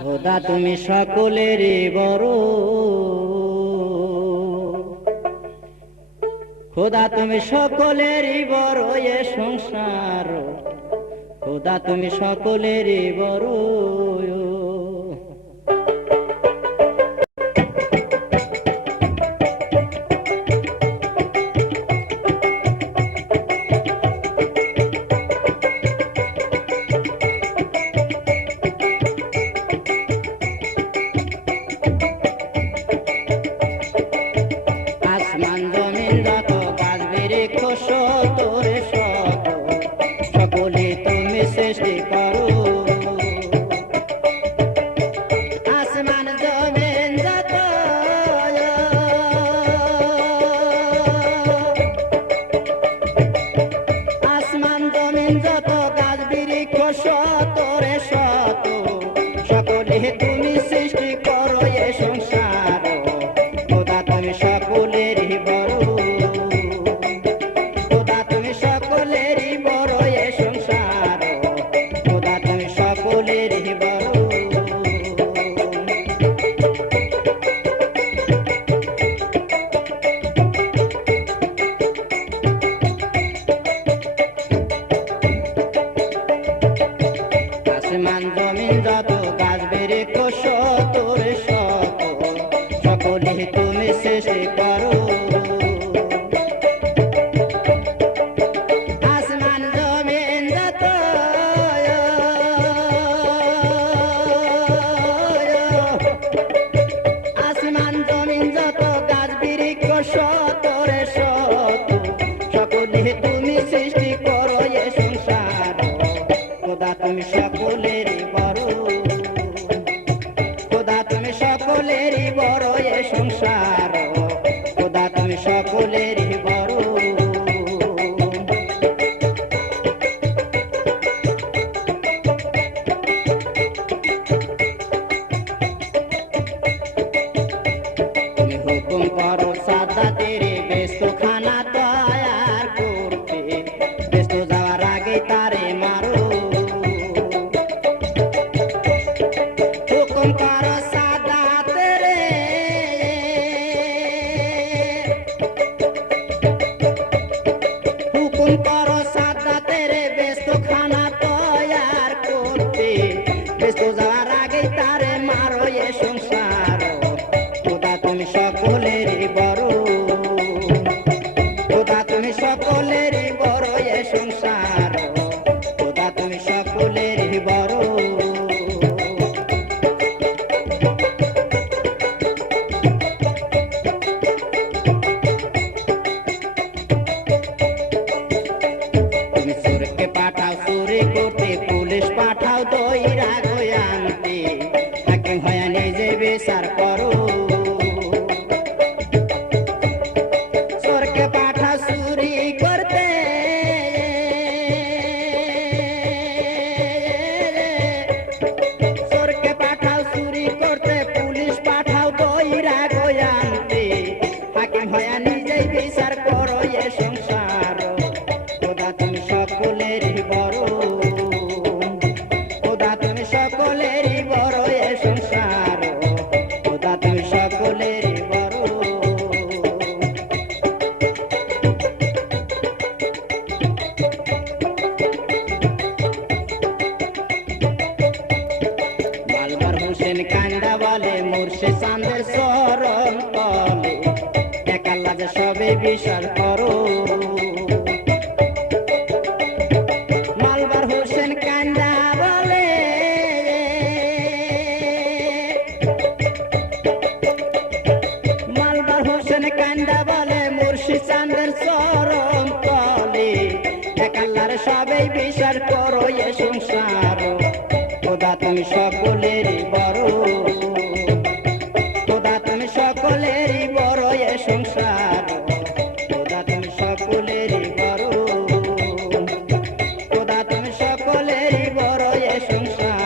খোদা তুমি সকলেরই বড়, খোদা তুমি সকলেরই বড় এ সংসার, খোদা তুমি সকলেরই বড়। আসমান জমিন যত গাছ বৃক্ষ শত রে শত, সকলে তুমি সৃষ্টি করো। আসমান জমিন যত, আসমান জমিন যত গাছ বৃক্ষ শত রে শত, সকলে তুমি সৃষ্টি করো এ সংসার, খোদা তুমি সকলেরই বড়, খোদা তুমি সকলেরই বড় এ সংসার, খোদা তুমি সকলেরই বড়। আসমান জমিন যত গাছ বৃক্ষ শত রে শত, সকলে তুমি সৃষ্টি করো। আসমান জমিন যত, আসমান জমিন যত গাছ বৃক্ষ শত রে শত, সকলে তুমি সৃষ্টি করো এ সংসার, খোদা তুমি সকলেরই বড়, খোদা তুমি সকলেরই বড় এ সংসার, খোদা তুমি সকলেরই বড়। তুমি হুকুম করো সাদা তেরে ব্যস্ত খানা তৈয়ার করতে, ব্যস্ত যাওয়ার আগে তারে মারো। হুকুম করো সাদা তেরে, হুকুম করো সাদা তেরে ব্যস্ত খানা তৈয়ার করতে, ব্যস্ত যাওয়ার আগে তারে মারো এ সংসার, খোদা তুমি সকলেরই বড়, খোদা তুমি সকলেরই বড় এ সংসার, খোদা তুমি সকলেরই বড়। তুমি চোরকে পাঠাও চুরি করতে, পুলিশ পাঠাও দইরা গই আনতে, হাকিম হয়ে নিজে বিচার করো। চোরকে পাঠাও চুরি করতে, চোরকে পাঠাও চুরি করতে, পুলিশ পাঠাও দইরা গই আনতে, হাকিম হয়ে নিজে বিচার করো এ সংসার, খোদা তুমি সকলেরই বড়, খোদা তুমি সকলেরই বড় এ সংসার, খোদা তুমি সকলেরই বড়। মালবার হোসেন কান্দা বলে মুর্শিদ চাঁদের চরণ তলে, একাল্লা যে সবে বিচার করো। মালবার হোসেন কান্দা বলে, মালবার হোসেন কান্দা বলে মুর্শিদ চাঁদের চরণ তলে, একাল্লার সবে বিচার করো এ সংসার, খোদা তুমি সকলেরই বড়, খোদা তুমি সকলেরই বড় এ সংসার, খোদা তুমি সকলেরই বড়, খোদা তুমি সকলেরই বড় এ সংসার।